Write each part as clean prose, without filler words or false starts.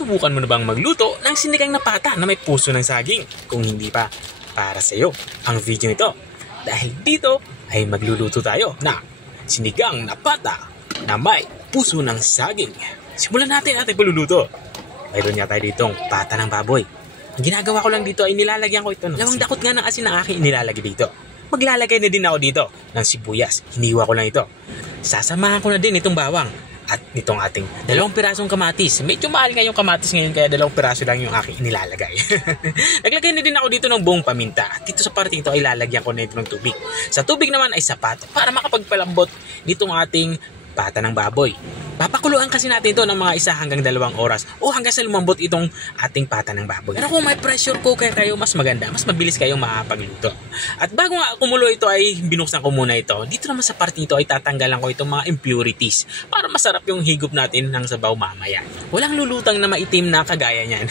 Nasubukan mo na bang magluto ng sinigang na pata na may puso ng saging? Kung hindi pa, para sa iyo ang video ito. Dahil dito ay magluluto tayo ng sinigang na pata na may puso ng saging. Simulan natin ating pagluluto. Mayroon nga tayo ditong pata ng baboy. Ang ginagawa ko lang dito ay nilalagyan ko ito ng lawang dakot nga ng asin na aking inilalagay dito. Maglalagay na din ako dito ng sibuyas. Hiniwa ko lang ito. Sasamahan ko na din itong bawang. At nitong ating 2 pirasong kamatis. Medyo mahal nga yung kamatis ngayon kaya 2 piraso lang yung aking inilalagay. Naglagay na din ako dito ng buong paminta. At dito sa parte ito ay lalagyan ko na ito ng tubig. Sa tubig naman ay sapat para makapagpalambot nitong ating pata ng baboy. Papakuluan kasi natin ito ng mga 1 hanggang 2 oras o hanggang sa lumambot itong ating pata ng baboy. Pero kung may pressure cooker kayo, mas maganda, mas mabilis kayong makapagluto. At bago nga kumulo ito ay binuksan ko muna ito. Dito naman sa parte ito ay tatanggalan ko itong mga impurities para masarap yung higop natin ng sabaw mamaya. Walang lulutang na maitim na kagaya niyan.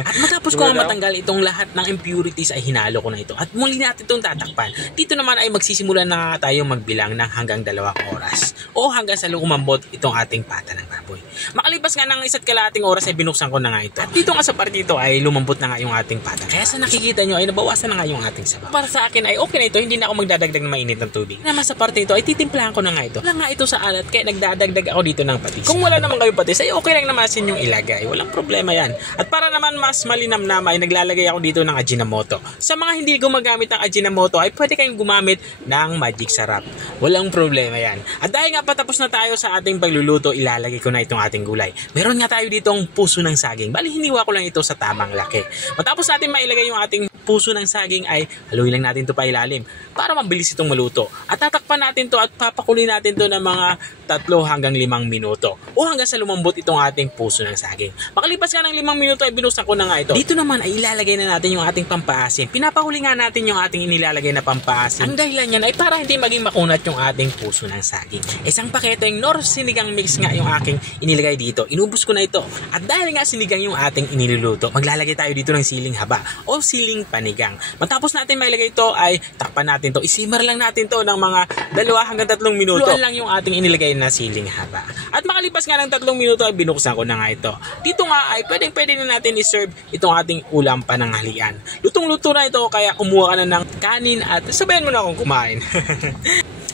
At matapos ko nga matanggal itong lahat ng impurities ay hinalo ko na ito. At muli natin itong tatakpan. Dito naman ay magsisimula na tayo magbilang ng hanggang 2 oras o hanggang sa lumambot itong ating pata ng baboy. Makalipas nga ng 1 kalahating oras ay binuksan ko na nga ito. At dito nga sa parte ito ay lumambot na nga yung ating pata. Kaya sa nakikita nyo ay nabawasan na nga yung ating sabaw. Para sa akin ay okay na ito, hindi na ako magdadagdag ng mainit ng tubig. Naman sa parte ito ay titimplahan ko na nga ito. Wala nga ito sa alat kaya nagdadagdag ako dito ng patis. Kung wala naman kayong patis ay okay lang naman yung ilagay. Walang problema yan. At para naman mas malinamnam ay naglalagay ako dito ng Ajinomoto. Sa mga hindi gumagamit ng Ajinomoto ay pwede kayong gumamit ng Magic Sarap. Walang problema yan. At dahil nga patapos na tayo sa ating pagluluto, ilalagay ko na itong ating gulay. Meron nga tayo ditong puso ng saging. Bali, hiniwa ko lang ito sa tamang laki. Matapos natin mailagay yung ating puso ng saging ay haluin lang natin ito pa ilalim para mabilis itong maluto. At tatakpan natin to at papakulin natin to ng mga 3 hanggang 5 minuto o hanggang sa lumambot itong ating puso ng saging. Makalipas nga ng 5 minuto ay binuksan ko na nga ito. Dito naman ay ilalagay na natin yung ating pampaasim. Pinapahuli nga natin yung ating inilalagay na pampaasim. Ang dahilan yan ay para hindi maging makunat yung ating puso ng saging. Isang paketeng Nor sinigang mix nga yung aking inilagay dito. Inubos ko na ito. At dahil nga sinigang yung ating iniluluto, maglalagay tayo dito ng siling haba o siling panigang. Matapos natin mailagay ito ay takpan natin to. Isimmer lang natin to ng mga 2 hanggang 3 minuto. Luan lang yung ating inilagay na siling haba. At makalipas nga ng 3 minuto ay binuksan ko na nga ito. Dito nga ay pwede na natin i-serve itong ating ulam pananghalian. Lutong-luto na ito kaya kumuha ka na ng kanin at sabayan mo na akong kumain.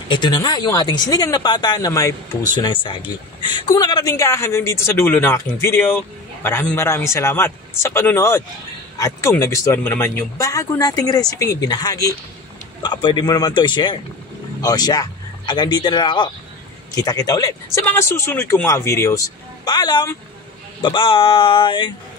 Ito na nga yung ating sinigang na pata na may puso ng saging. Kung nakarating ka hanggang dito sa dulo ng aking video, maraming salamat sa panunood. At kung nagustuhan mo naman yung bago nating recipe ibinahagi, baka pwede mo naman to i-share. O siya, hanggang dito na lang ako. Kita-kita ulit sa mga susunod kong mga videos. Paalam! Bye-bye!